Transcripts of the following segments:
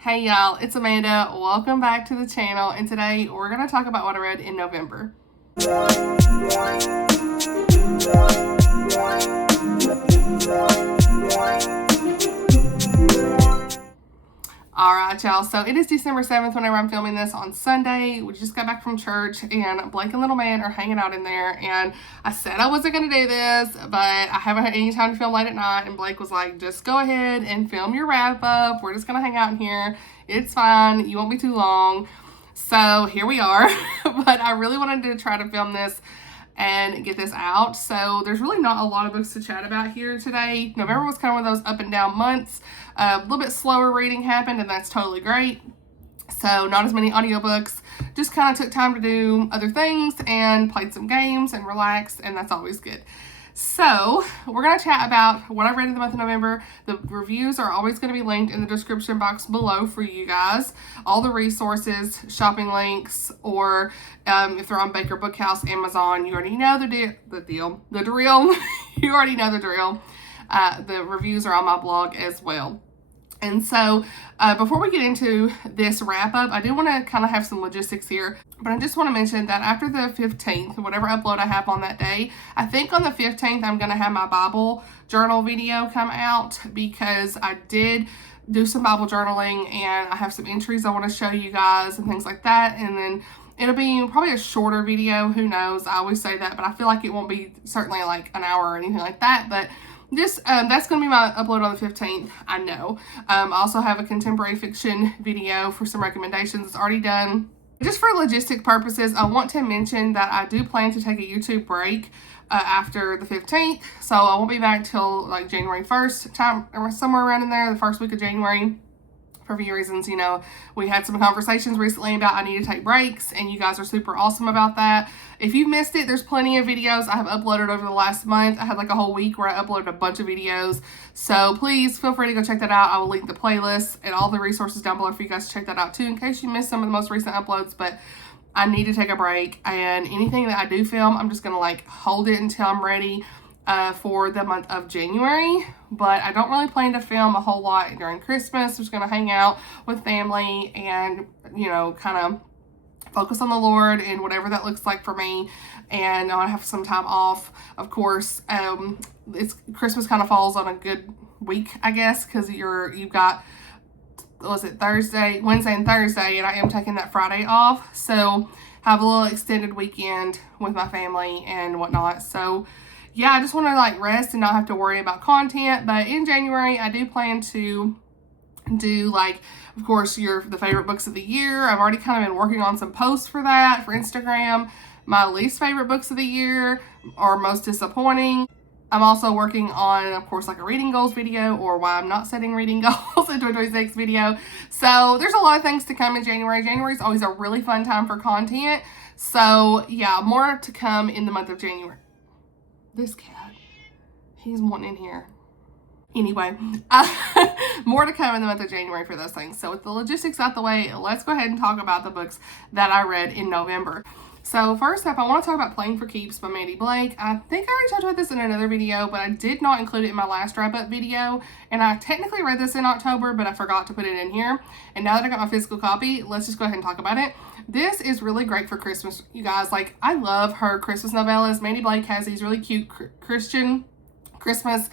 Hey y'all, it's Amanda. Welcome back to the channel, and today we're going to talk about what I read in November. Alright y'all, so it is December 7th whenever I'm filming this on Sunday. We just got back from church and Blake and little man are hanging out in there, and I said I wasn't going to do this, but I haven't had any time to film late at night, and Blake was like, just go ahead and film your wrap up. We're just going to hang out in here. It's fine. You won't be too long. So here we are, but I really wanted to try to film this and get this out. So there's really not a lot of books to chat about here today. November was kind of one of those up and down months. A little bit slower reading happened, and that's totally great. So not as many audiobooks. Just kind of took time to do other things and played some games and relaxed, and that's always good. So we're going to chat about what I read in the month of November. The reviews are always going to be linked in the description box below for you guys. All the resources, shopping links, or if they're on Baker Bookhouse, Amazon, you already know the drill. You already know the drill. The reviews are on my blog as well. And so before we get into this wrap up, I do want to kind of have some logistics here, but I just want to mention that after the 15th, whatever upload I have on that day, I think on the 15th, I'm going to have my Bible journal video come out, because I did do some Bible journaling and I have some entries I want to show you guys and things like that. And then it'll be probably a shorter video. Who knows? I always say that, but I feel like it won't be certainly like an hour or anything like that. But this that's going to be my upload on the 15th, I know. I also have a contemporary fiction video for some recommendations. It's already done. Just for logistic purposes, I want to mention that I do plan to take a YouTube break after the 15th. So I won't be back till like January 1st time, or somewhere around in there, the first week of January. For a few reasons, you know, we had some conversations recently about I need to take breaks, and you guys are super awesome about that. If you've missed it, there's plenty of videos I have uploaded over the last month. I had like a whole week where I uploaded a bunch of videos. So please feel free to go check that out. I will link the playlist and all the resources down below for you guys to check that out too, in case you missed some of the most recent uploads. But I need to take a break, and anything that I do film, I'm just going to like hold it until I'm ready for the month of January. But I don't really plan to film a whole lot during Christmas. I'm just going to hang out with family and, you know, kind of focus on the Lord and whatever that looks like for me. And I have some time off, of course. It's Christmas kind of falls on a good week, I guess, because you've got, was it Wednesday and Thursday, and I am taking that Friday off. So have a little extended weekend with my family and whatnot. So yeah, I just want to like rest and not have to worry about content. But in January, I do plan to do, like, of course, the favorite books of the year. I've already kind of been working on some posts for that for Instagram. My least favorite books of the year, or most disappointing. I'm also working on, of course, like a reading goals video, or why I'm not setting reading goals in 2026 video. So there's a lot of things to come in January. January is always a really fun time for content. So yeah, more to come in the month of January. This cat, he's wanting in here. Anyway, more to come in the month of January for those things. So with the logistics out the way, let's go ahead and talk about the books that I read in November. So first up, I want to talk about Playing for Keeps by Mandi. I think I already talked about this in another video, but I did not include it in my last wrap-up video. And I technically read this in October, but I forgot to put it in here. And now that I got my physical copy, let's just go ahead and talk about it. This is really great for Christmas, you guys. Like, I love her Christmas novellas. Mandi has these really cute Christian Christmas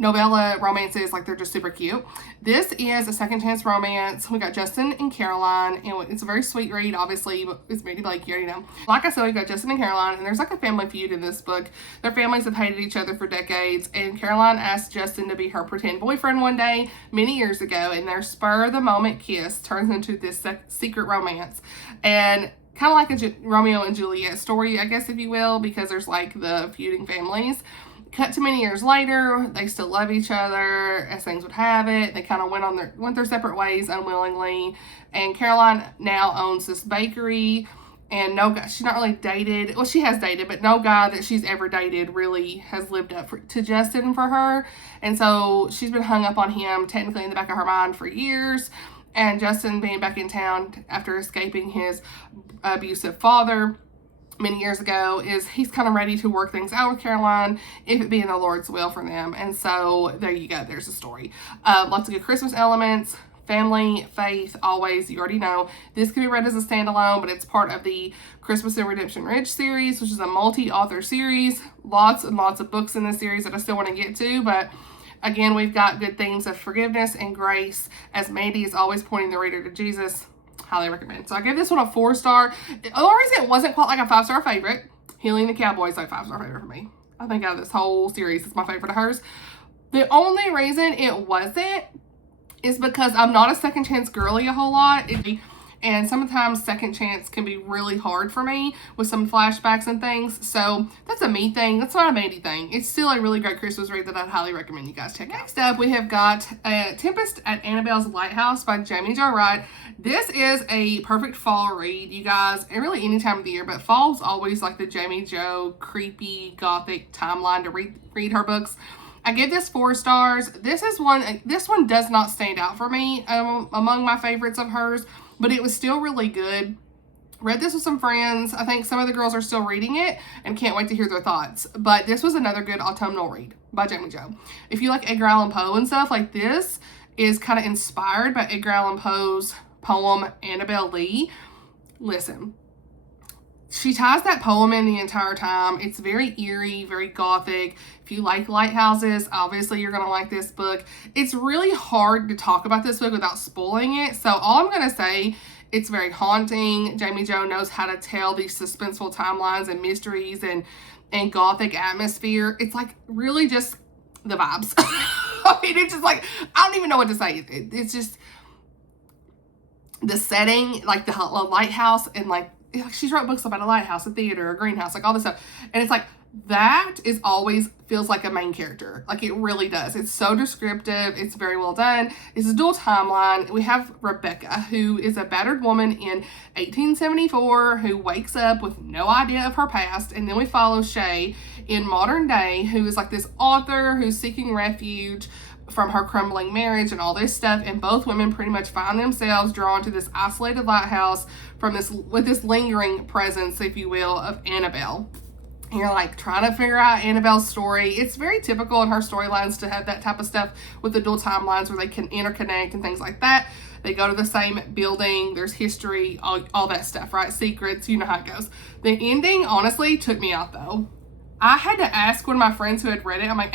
novella romances. Like, they're just super cute. This is a second chance romance. We got Justin and Caroline, and it's a very sweet read. Obviously, it's Mandi, you already know. Like I said, we got Justin and Caroline, and there's like a family feud in this book. Their families have hated each other for decades, and Caroline asked Justin to be her pretend boyfriend one day many years ago, and their spur of the moment kiss turns into this secret romance. And kind of like a Romeo and Juliet story, I guess, if you will, because there's like the feuding families. Cut to many years later, they still love each other, as things would have it. They kind of went their separate ways unwillingly. And Caroline now owns this bakery, and no guy, she's not really dated. Well, she has dated, but no guy that she's ever dated really has lived up to Justin for her. And so she's been hung up on him, technically in the back of her mind, for years. And Justin being back in town after escaping his abusive father many years ago, he's kind of ready to work things out with Caroline, if it be in the Lord's will for them. And so there you go, there's a story. Lots of good Christmas elements, family, faith, always, you already know. This can be read as a standalone, but it's part of the Christmas and Redemption Ridge series, which is a multi-author series. Lots and lots of books in this series that I still want to get to, but again, we've got good themes of forgiveness and grace, as Mandi is always pointing the reader to Jesus. Highly recommend. So I gave this one a 4-star. The only reason it wasn't quite like a 5-star favorite, Healing the Cowboy is like 5-star favorite for me. I think out of this whole series, it's my favorite of hers. The only reason it wasn't is because I'm not a second chance girly a whole lot. And sometimes second chance can be really hard for me with some flashbacks and things. So that's a me thing. That's not a Mandi thing. It's still a really great Christmas read that I'd highly recommend you guys check out. Next up, we have got Tempest at Annabel's Lighthouse by Jaime Wright. This is a perfect fall read, you guys, and really any time of the year, but fall's always like the Jaime Jo creepy gothic timeline to read her books. I give this 4 stars. This one does not stand out for me among my favorites of hers, but it was still really good. Read this with some friends. I think some of the girls are still reading it and can't wait to hear their thoughts. But this was another good autumnal read by Jaime Jo. If you like Edgar Allan Poe and stuff, like this is kind of inspired by Edgar Allan Poe's poem Annabel Lee. Listen, she ties that poem in the entire time. It's very eerie, very gothic. If you like lighthouses, obviously you're going to like this book. It's really hard to talk about this book without spoiling it. So all I'm going to say, it's very haunting. Jaime Jo knows how to tell these suspenseful timelines and mysteries and gothic atmosphere. It's like really just the vibes. I mean, it's just like, I don't even know what to say. It's just the setting, like the lighthouse, and like she's wrote books about a lighthouse, a theater, a greenhouse, like all this stuff. And it's like, that is always feels like a main character. Like it really does. It's so descriptive. It's very well done. It's a dual timeline. We have Rebecca, who is a battered woman in 1874 who wakes up with no idea of her past. And then we follow Shay in modern day, who is like this author who's seeking refuge from her crumbling marriage and all this stuff. And both women pretty much find themselves drawn to this isolated lighthouse with this lingering presence, if you will, of Annabel. And you're like trying to figure out Annabel's story. It's very typical in her storylines to have that type of stuff with the dual timelines where they can interconnect and things like that. They go to the same building. There's history, all that stuff, right? Secrets, you know how it goes. The ending, honestly, took me out, though. I had to ask one of my friends who had read it. I'm like,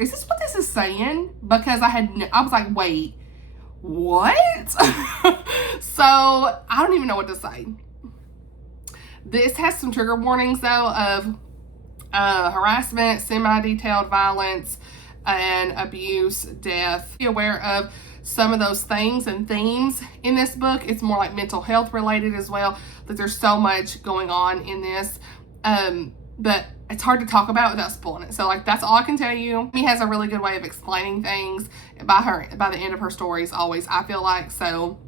is this what this is saying? Because I was like, wait, what? So I don't even know what to say. This has some trigger warnings, though, of harassment, semi-detailed violence, and abuse, death. Be aware of some of those things and themes in this book. It's more like mental health related as well, that there's so much going on in this. But it's hard to talk about without spoiling it. So, like, that's all I can tell you. He has a really good way of explaining things by the end of her stories, always, I feel like. So,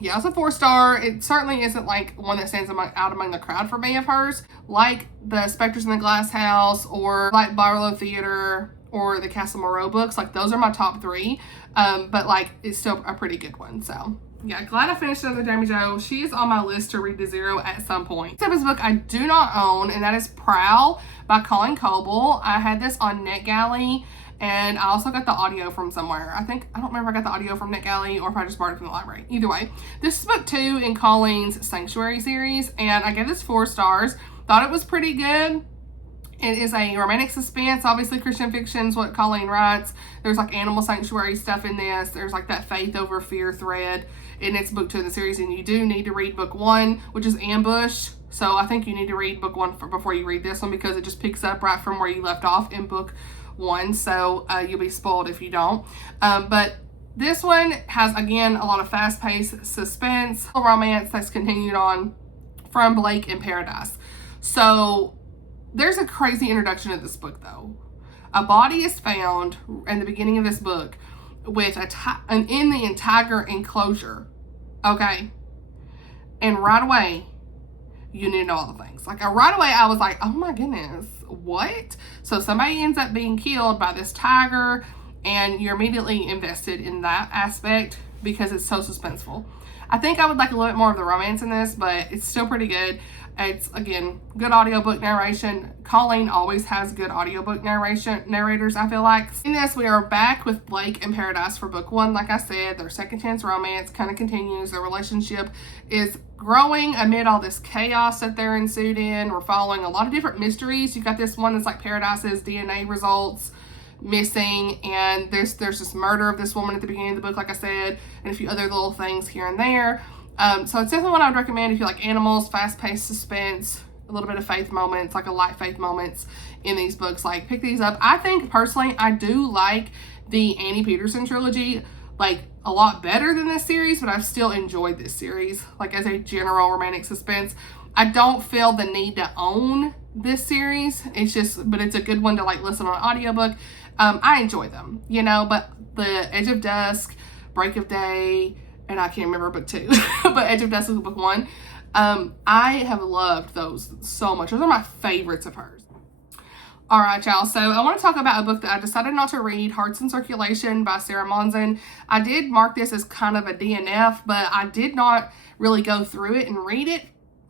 yeah, it's a 4-star. It certainly isn't like one that stands out among the crowd for me of hers, like the Spectres in the Glass House or like Barlow Theater or the Castle Moreau books. Like, those are my top 3. But like, it's still a pretty good one. So yeah, glad I finished another Jaime Jo. She is on my list to read to zero at some point. This book I do not own, and that is Prowl by Coble. I had this on NetGalley, and I also got the audio from somewhere. I don't remember if I got the audio from NetGalley or if I just bought it from the library. Either way, this is book 2 in Colleen's Sanctuary series, and I gave this 4 stars. Thought it was pretty good. It is a romantic suspense. Obviously, Christian fiction is what Colleen writes. There's like animal sanctuary stuff in this. There's like that faith over fear thread. And it's book 2 in the series. And you do need to read book 1, which is Ambush. So I think you need to read book 1 before you read this one, because it just picks up right from where you left off in book 1. So you'll be spoiled if you don't. But this one has, again, a lot of fast-paced suspense, romance that's continued on from Blake in Paradise. So there's a crazy introduction of this book, though. A body is found in the beginning of this book with an Indian tiger enclosure. Okay? And right away, you need to know all the things. Like, right away, I was like, oh my goodness, what? So somebody ends up being killed by this tiger, and you're immediately invested in that aspect because it's so suspenseful. I think I would like a little bit more of the romance in this, but it's still pretty good. It's, again, good audiobook narration. Colleen always has good audiobook narrators, I feel like. In this, we are back with Blake and Paradise for book 1. Like I said, their second chance romance kind of continues. Their relationship is growing amid all this chaos that they're ensued in. We're following a lot of different mysteries. You got this one that's like Paradise's DNA results missing, and there's this murder of this woman at the beginning of the book, like I said, and a few other little things here and there. So it's definitely what I would recommend if you like animals, fast-paced suspense, a little bit of faith moments, like a light faith moments in these books. Like, pick these up. I think personally I do like the Annie Peterson trilogy like a lot better than this series, but I've still enjoyed this series like as a general romantic suspense. I don't feel the need to own this series. It's just, but it's a good one to like listen on audiobook. I enjoy them, you know, but the Edge of Dusk, Break of Day, and I can't remember book 2, but Edge of Dusk is book 1. I have loved those so much. Those are my favorites of hers. All right, y'all. So I want to talk about a book that I decided not to read, Hearts in Circulation by Sarah Monson. I did mark this as kind of a DNF, but I did not really go through it and read it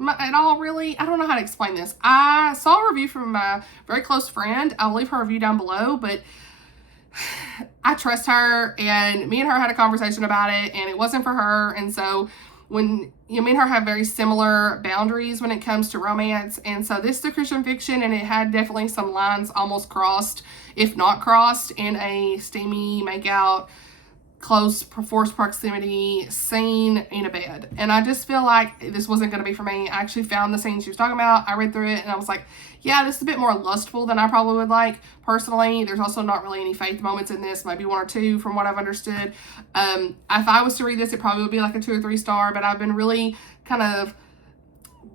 at all, really. I don't know how to explain this. I saw a review from my very close friend. I'll leave her review down below, but I trust her, and me and her had a conversation about it, and it wasn't for her. And so when me and her have very similar boundaries when it comes to romance, and so this is a Christian fiction, and it had definitely some lines almost crossed, if not crossed, in a steamy makeout, close forced proximity scene in a bed. And I just feel like this wasn't going to be for me. I actually found the scene she was talking about. I read through it and I was like, yeah, this is a bit more lustful than I probably would like personally. There's also not really any faith moments in this, maybe 1 or 2 from what I've understood. If I was to read this, it probably would be like a 2 or 3 star, but I've been really kind of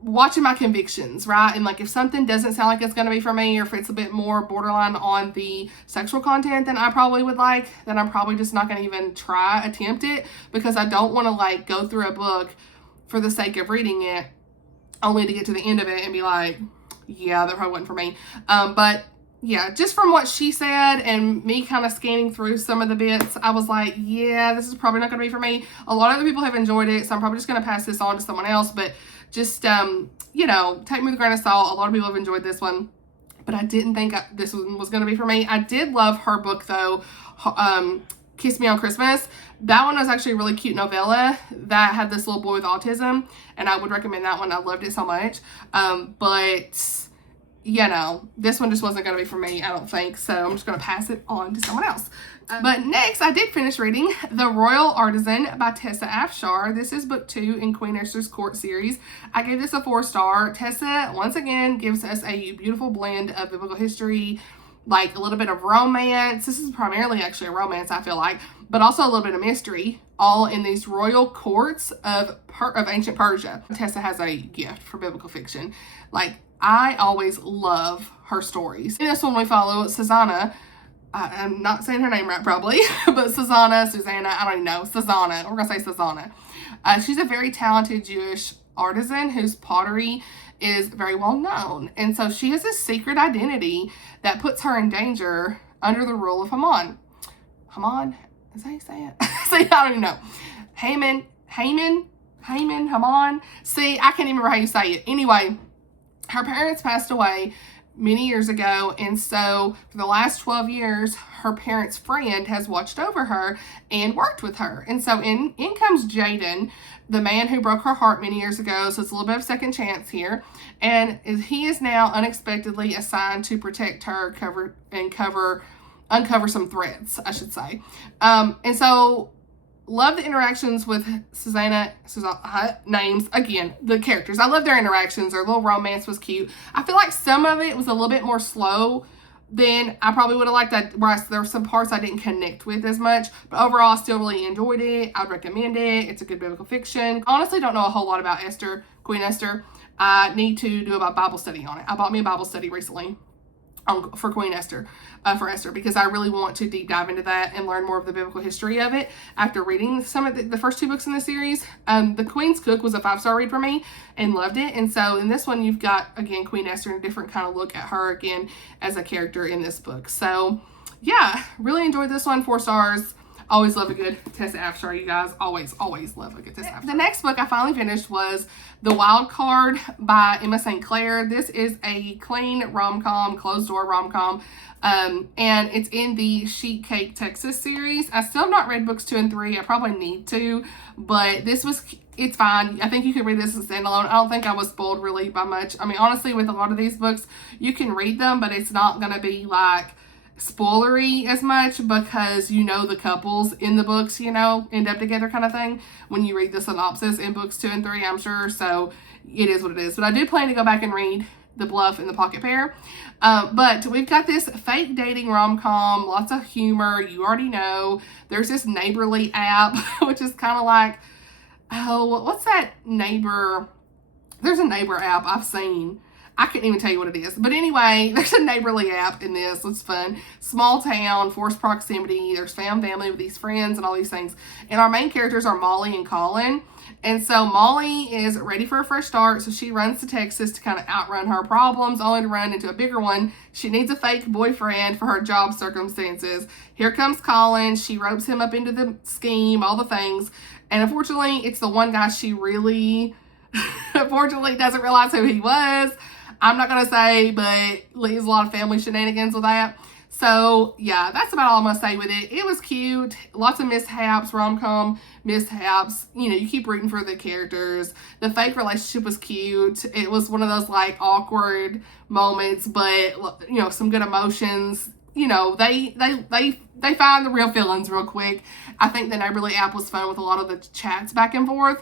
watching my convictions, right? And like if something doesn't sound like it's going to be for me, or if it's a bit more borderline on the sexual content than I probably would like, then I'm probably just not going to even attempt it, because I don't want to like go through a book for the sake of reading it only to get to the end of it and be like, yeah, that probably wasn't for me. But yeah, just from what she said and me kind of scanning through some of the bits, I was like, yeah, this is probably not going to be for me. A lot of other people have enjoyed it, so I'm probably just going to pass this on to someone else. But just, you know, take me with a grain of salt. A lot of people have enjoyed this one, but I didn't think this one was going to be for me. I did love her book, though, Kiss Me on Christmas. That one was actually a really cute novella that had this little boy with autism, and I would recommend that one. I loved it so much. But you know, this one just wasn't going to be for me, I don't think, so I'm just going to pass it on to someone else. But next, I did finish reading The Royal Artisan by Tessa Afshar. This is book 2 in Queen Esther's Court series. I gave this a 4 star. Tessa, once again, gives us a beautiful blend of biblical history, like a little bit of romance. This is primarily actually a romance, I feel like, but also a little bit of mystery, all in these royal courts of ancient Persia. Tessa has a gift for biblical fiction. Like, I always love her stories. In this one, we follow Susanna. I'm not saying her name right, probably, but Susanna, I don't even know. Susanna. We're going to say Susanna. She's a very talented Jewish artisan whose pottery is very well known. And so she has this secret identity that puts her in danger under the rule of Haman. Haman? Is that how you say it? See, I don't even know. Haman. See, I can't even remember how you say it. Anyway, her parents passed away many years ago, and so for the last 12 years, her parents' friend has watched over her and worked with her. And so in comes Jaden, the man who broke her heart many years ago, so it's a little bit of second chance here, and he is now unexpectedly assigned to protect her, uncover some threats, I should say. And so love the interactions with Susanna, names, again, the characters. I love their interactions. Their little romance was cute. I feel like some of it was a little bit more slow than I probably would have liked. There were some parts I didn't connect with as much, but overall, I still really enjoyed it. I'd recommend it. It's a good biblical fiction. Honestly, don't know a whole lot about Esther, Queen Esther. I need to do a Bible study on it. I bought me a Bible study recently for Queen Esther, for Esther, because I really want to deep dive into that and learn more of the biblical history of it after reading some of the first 2 books in the series. The Queen's Cook was a 5-star read for me and loved it. And so in this one, you've got, again, Queen Esther and a different kind of look at her again as a character in this book. So yeah, really enjoyed this one. 4 stars. Always love a good Tessa Afshar, you guys. Always love a good Tessa Afshar. The next book I finally finished was The Wild Card by Emma St. Clair. This is a clean rom-com, closed-door rom-com, and it's in the Sheet Cake Texas series. I still have not read books 2 and 3. I probably need to, but it's fine. I think you could read this as a standalone. I don't think I was spoiled really by much. I mean, honestly, with a lot of these books, you can read them, but it's not going to be like spoilery as much because you know the couples in the books, you know, end up together kind of thing when you read the synopsis in books 2 and 3, I'm sure. So it is what it is. But I do plan to go back and read The Bluff and The Pocket Pair. But we've got this fake dating rom-com, lots of humor. You already know. There's this Neighborly app, which is kind of like, oh, what's that neighbor? There's a neighbor app I've seen. I couldn't even tell you what it is. But anyway, there's a Neighborly app in this. It's fun. Small town, forced proximity. There's family with these friends and all these things. And our main characters are Molly and Colin. And so Molly is ready for a fresh start. So she runs to Texas to kind of outrun her problems, only to run into a bigger one. She needs a fake boyfriend for her job circumstances. Here comes Colin. She ropes him up into the scheme, all the things. And unfortunately, it's the one guy she really, unfortunately, doesn't realize who he was. I'm not going to say, but leaves a lot of family shenanigans with that. So, yeah, that's about all I'm going to say with it. It was cute. Lots of mishaps, rom-com mishaps. You know, you keep rooting for the characters. The fake relationship was cute. It was one of those, like, awkward moments, but, you know, some good emotions. You know, they find the real feelings real quick. I think the Neighborly app was fun with a lot of the chats back and forth.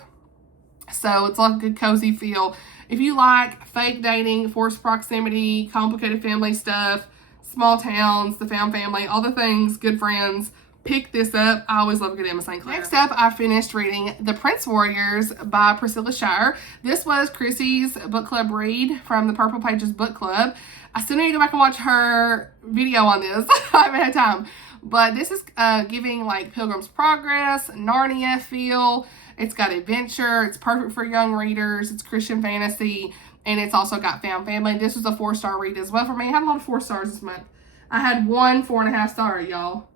So, it's like a good, cozy feel. If you like fake dating, forced proximity, complicated family stuff, small towns, the found family, all the things, good friends, pick this up. I always love a good Emma St. Clair. Next up, I finished reading The Prince Warriors by Priscilla Shirer. This was Chrissy's book club read from the Purple Pages book club. I still need to go back and watch her video on this. I haven't had time. But this is giving like Pilgrim's Progress, Narnia feel. It's got adventure. It's perfect for young readers. It's Christian fantasy. And it's also got found family. This was a 4-star read as well for me. I had a lot of 4 stars this month. I had one 4.5 star, y'all.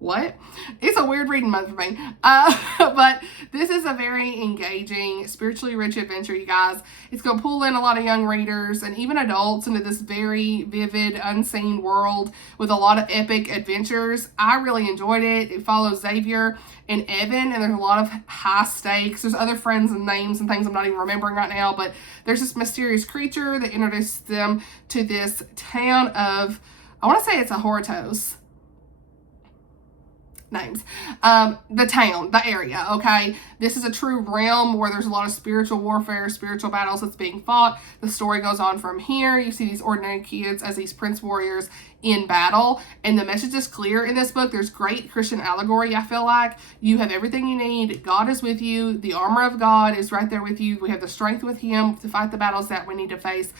What? It's a weird reading month for me. But this is a very engaging, spiritually rich adventure, you guys. It's going to pull in a lot of young readers and even adults into this very vivid, unseen world with a lot of epic adventures. I really enjoyed it. It follows Xavier and Evan, and there's a lot of high stakes. There's other friends and names and things I'm not even remembering right now, but there's this mysterious creature that introduces them to this town of, I want to say it's a Hortos. Names. The town, the area, okay? This is a true realm where there's a lot of spiritual warfare, spiritual battles that's being fought. The story goes on from here. You see these ordinary kids as these prince warriors in battle, and the message is clear in this book. There's great Christian allegory, I feel like. You have everything you need. God is with you. The armor of God is right there with you. We have the strength with him to fight the battles that we need to face.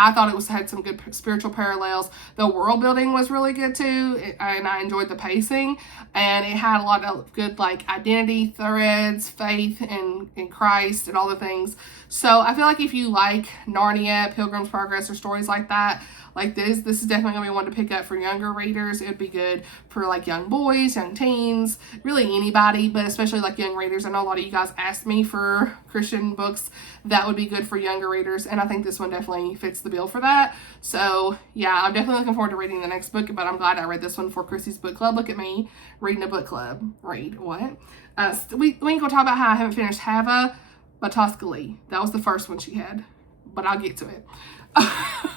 I thought it had some good spiritual parallels. The world building was really good too, and I enjoyed the pacing. And it had a lot of good like identity threads, faith in Christ, and all the things. So I feel like if you like Narnia, Pilgrim's Progress, or stories like that, like this is definitely going to be one to pick up for younger readers. It would be good for like young boys, young teens, really anybody, but especially like young readers. I know a lot of you guys asked me for Christian books that would be good for younger readers, and I think this one definitely fits the bill for that. So yeah, I'm definitely looking forward to reading the next book, but I'm glad I read this one for Chrissy's book club. Look at me reading a book club. Read what? We ain't gonna talk about how I haven't finished Hava by Toscalee. That was the first one she had, but I'll get to it.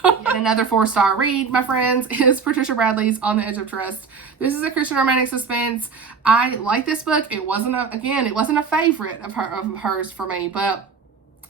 Yet another 4-star read, my friends, is Patricia Bradley's On the Edge of Trust. This is a Christian romantic suspense. I like this book. It wasn't a favorite of hers for me, but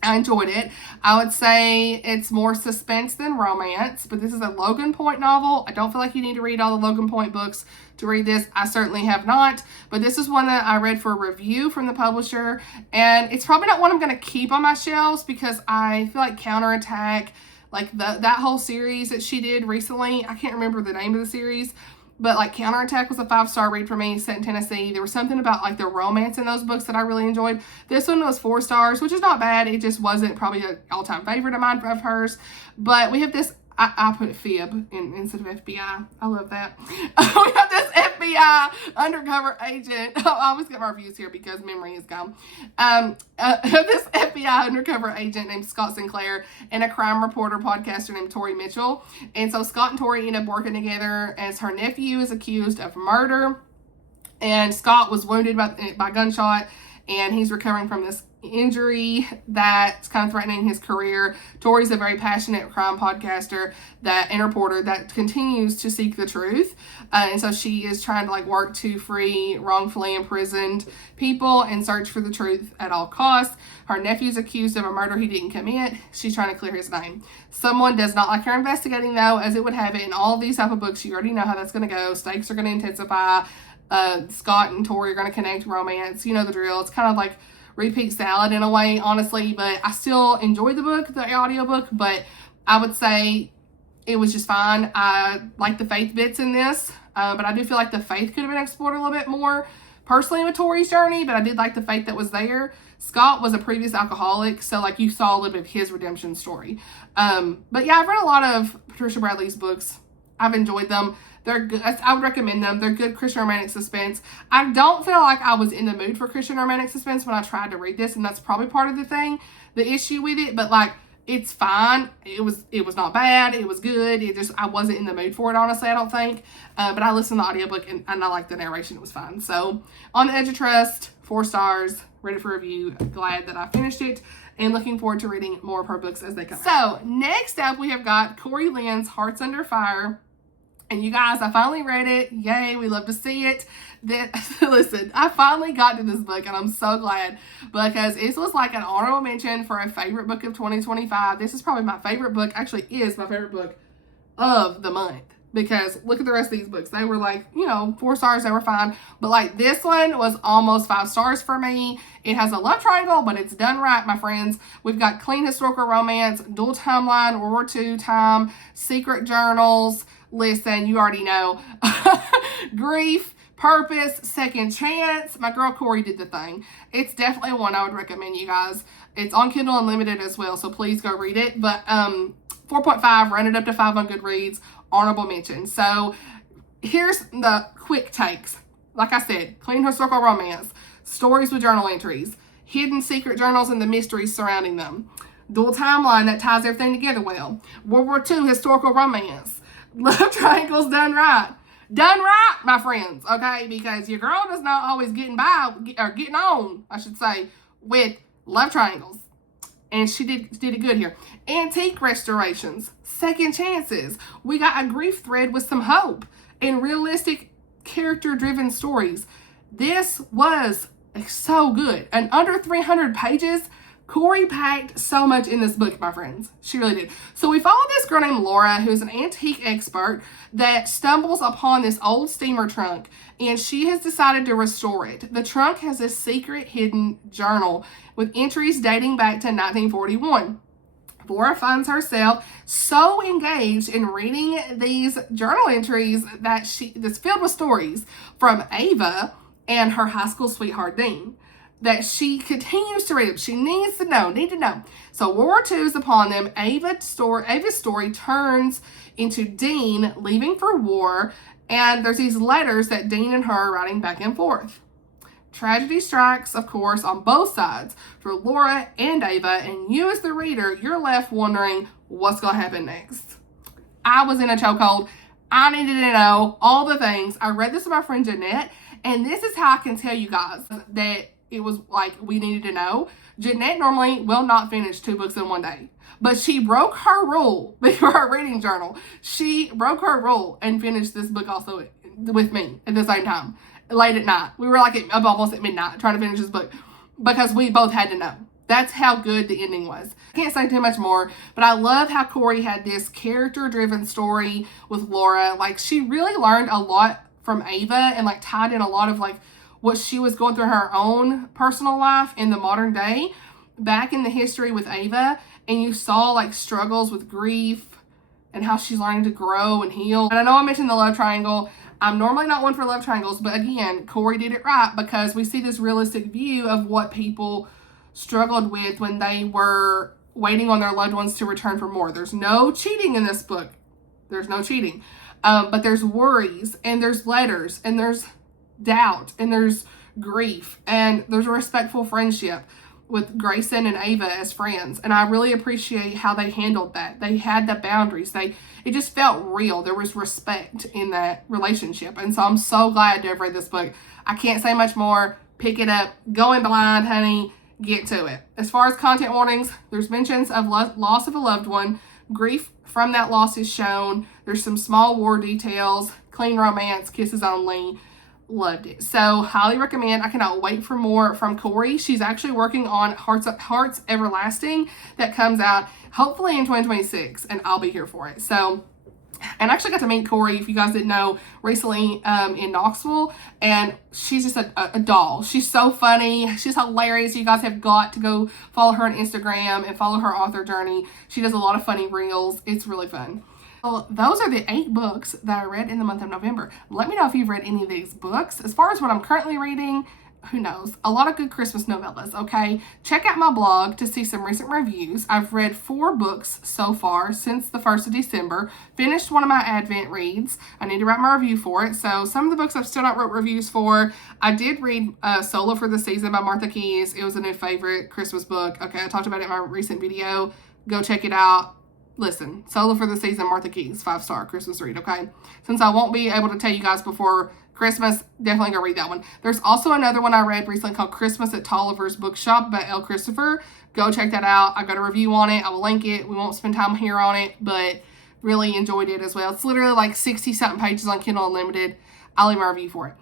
I enjoyed it. I would say it's more suspense than romance, but this is a Logan Point novel. I don't feel like you need to read all the Logan Point books to read this. I certainly have not, but this is one that I read for a review from the publisher, and it's probably not one I'm going to keep on my shelves because I feel like Counterattack, like that whole series that she did recently, I can't remember the name of the series, but like Counterattack was a 5-star read for me, set in Tennessee. There was something about like the romance in those books that I really enjoyed. This one was 4 stars, which is not bad. It just wasn't probably an all-time favorite of mine of hers. But we have this I put fib instead of FBI. I love that. We have this FBI undercover agent. I always get my reviews here because memory is gone. This FBI undercover agent named Scott Sinclair and a crime reporter podcaster named Tori Mitchell. And so Scott and Tori end up working together as her nephew is accused of murder. And Scott was wounded by gunshot, and he's recovering from this injury that's kind of threatening his career. Tori's a very passionate crime podcaster and reporter that continues to seek the truth. And so she is trying to work to free wrongfully imprisoned people and search for the truth at all costs. Her nephew's accused of a murder he didn't commit. She's trying to clear his name. Someone does not like her investigating, though, as it would have it in all of these type of books. You already know how that's going to go. Stakes are going to intensify. Scott and Tori are going to connect romance. You know the drill. It's kind of like repeat salad in a way, honestly, but I still enjoyed the audiobook, but I would say it was just fine. I like the faith bits in this, but I do feel like the faith could have been explored a little bit more personally with Tori's journey, but I did like the faith that was there. Scott was a previous alcoholic, so you saw a little bit of his redemption story. But yeah, I've read a lot of Patricia Bradley's books. I've enjoyed them. They're good. I would recommend them. They're good Christian romantic suspense. I don't feel like I was in the mood for Christian romantic suspense when I tried to read this, and that's probably part of the issue with it. But it's fine. It was not bad. It was good. I wasn't in the mood for it, honestly, I don't think. But I listened to the audiobook and I liked the narration. It was fine. So, On the Edge of Trust, 4 stars, ready for review. Glad that I finished it and looking forward to reading more of her books as they come out. So, next up we have got Cori Lynn's Hearts Under Fire. And you guys, I finally read it. Yay, we love to see it. Listen, I finally got to this book, and I'm so glad because this was an honorable mention for a favorite book of 2025. This is probably my favorite book. Actually, is my favorite book of the month because look at the rest of these books. They were 4 stars. They were fine. But this one was almost 5 stars for me. It has a love triangle, but it's done right, my friends. We've got clean historical romance, dual timeline, World War II time, secret journals. Listen, you already know. Grief, purpose, second chance. My girl Cori did the thing. It's definitely one I would recommend, you guys. It's on Kindle Unlimited as well, so please go read it. But 4.5, rounded up to 5 on Goodreads, honorable mention. So here's the quick takes. Like I said, clean historical romance, stories with journal entries, hidden secret journals and the mysteries surrounding them, dual timeline that ties everything together well, World War II historical romance, love triangles done right. Done right, my friends, okay? Because your girl does not always getting on, I should say, with love triangles. And she did it good here. Antique restorations, second chances. We got a grief thread with some hope and realistic character-driven stories. This was so good. And under 300 pages, Cori packed so much in this book, my friends. She really did. So we follow this girl named Laura, who's an antique expert that stumbles upon this old steamer trunk, and she has decided to restore it. The trunk has a secret hidden journal with entries dating back to 1941. Laura finds herself so engaged in reading these journal entries that's filled with stories from Ava and her high school sweetheart, Dean, that she continues to read them. She need to know. So World War II is upon them. Ava's story turns into Dean leaving for war, and there's these letters that Dean and her are writing back and forth. Tragedy strikes, of course, on both sides for Laura and Ava, and you as the reader, you're left wondering what's going to happen next. I was in a chokehold. I needed to know all the things. I read this with my friend Jeanette, and this is how I can tell you guys that it was we needed to know. Jeanette normally will not finish 2 books in one day, but she broke her rule before her reading journal. She broke her rule and finished this book also with me at the same time, late at night. We were almost at midnight trying to finish this book because we both had to know. That's how good the ending was. I can't say too much more, but I love how Cori had this character-driven story with Laura. She really learned a lot from Ava and tied in a lot of what she was going through her own personal life in the modern day back in the history with Ava, and you saw struggles with grief and how she's learning to grow and heal. And I know I mentioned the love triangle. I'm normally not one for love triangles, but again, Cori did it right because we see this realistic view of what people struggled with when they were waiting on their loved ones to return for more. There's no cheating in this book. There's no cheating. But there's worries, and there's letters, and there's doubt, and there's grief, and there's a respectful friendship with Grayson and Ava as friends. And I really appreciate how they handled that. They had the boundaries. It just felt real. There was respect in that relationship. And so I'm so glad to have read this book. I can't say much more. Pick it up. Go in blind, honey. Get to it. As far as content warnings, there's mentions of loss of a loved one. Grief from that loss is shown. There's some small war details. Clean romance. Kisses only. Loved it. So highly recommend. I cannot wait for more from Cori. She's actually working on Hearts Everlasting that comes out hopefully in 2026, and I'll be here for it. So, and I actually got to meet Cori, if you guys didn't know, recently in Knoxville, and she's just a doll. She's so funny. She's hilarious. You guys have got to go follow her on Instagram and follow her author journey. She does a lot of funny reels. It's really fun. Well, those are the 8 books that I read in the month of November. Let me know if you've read any of these books. As far as what I'm currently reading, who knows? A lot of good Christmas novellas, okay? Check out my blog to see some recent reviews. I've read 4 books so far since the 1st of December. Finished one of my Advent reads. I need to write my review for it. So some of the books I've still not wrote reviews for. I did read Solo for the Season by Martha Keyes. It was a new favorite Christmas book. Okay, I talked about it in my recent video. Go check it out. Listen, Solo for the Season, Martha Keyes, 5-star Christmas read, okay? Since I won't be able to tell you guys before Christmas, definitely go read that one. There's also another one I read recently called Christmas at Tolliver's Bookshop by L. Christopher. Go check that out. I got a review on it. I will link it. We won't spend time here on it, but really enjoyed it as well. It's literally like 60-something pages on Kindle Unlimited. I'll leave my review for it.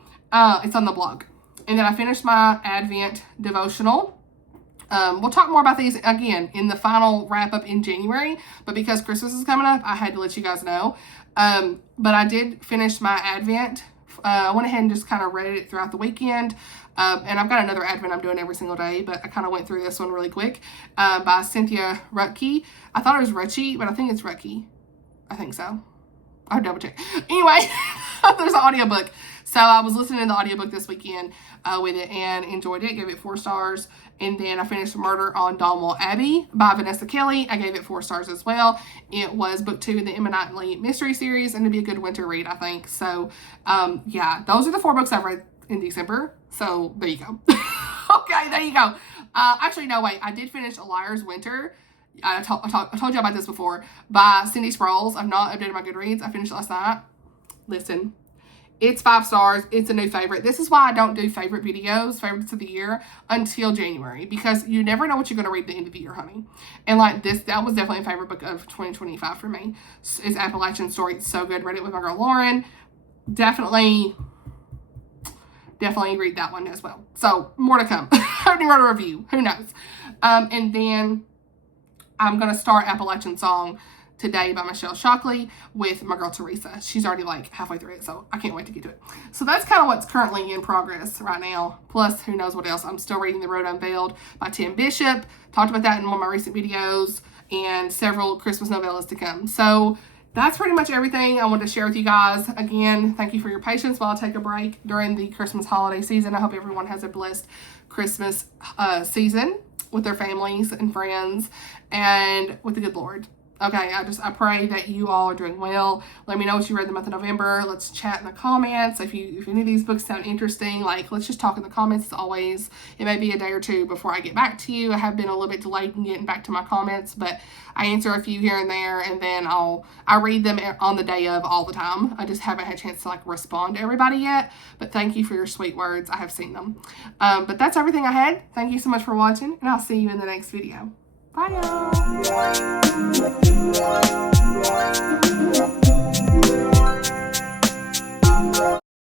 It's on the blog. And then I finished my Advent devotional. We'll talk more about these again in the final wrap up in January, but because Christmas is coming up, I had to let you guys know. But I did finish my Advent. I went ahead and just kind of read it throughout the weekend. And I've got another Advent I'm doing every single day, but I kind of went through this one really quick, by Cynthia Rutke. I thought it was Rutke, but I think it's Rutke. I think so. I'll double check. Anyway, there's an audiobook. So I was listening to the audiobook this weekend with it and enjoyed it. Gave it 4 stars. And then I finished Murder on Donwell Abbey by Vanessa Kelly. I gave it 4 stars as well. It was book 2 in the Emma Knightley mystery series, and it'd be a good winter read, I think. So, yeah, those are the 4 books I've read in December. So there you go. Okay, there you go. Actually, no, wait. I did finish A Liar's Winter. I told you about this before, by Cindy Sproles. I've not updated my Goodreads. I finished last night. Listen. It's 5 stars. It's a new favorite. This is why I don't do favorite videos, favorites of the year, until January. Because you never know what you're going to read at the end of the year, honey. And like this, that was definitely a favorite book of 2025 for me. It's Appalachian Story. It's so good. Read it with my girl Lauren. Definitely read that one as well. So, more to come. I haven't wrote a review. Who knows? And then I'm going to start Appalachian Song today by Michelle Shockley with my girl Teresa. She's already like halfway through it, so I can't wait to get to it. So that's kind of what's currently in progress right now. Plus, who knows what else. I'm still reading The Road Unveiled by Tim Bishop. Talked about that in one of my recent videos, and several Christmas novellas to come. So that's pretty much everything I wanted to share with you guys. Again, thank you for your patience while I take a break during the Christmas holiday season. I hope everyone has a blessed Christmas season with their families and friends and with the good Lord. Okay, I pray that you all are doing well. Let me know what you read in the month of November. Let's chat in the comments. If any of these books sound interesting, like, let's just talk in the comments as always. It may be a day or two before I get back to you. I have been a little bit delayed in getting back to my comments, but I answer a few here and there, and then I read them on the day of all the time. I just haven't had a chance to like respond to everybody yet, but thank you for your sweet words. I have seen them. But that's everything I had. Thank you so much for watching, and I'll see you in the next video. Bye, y'all.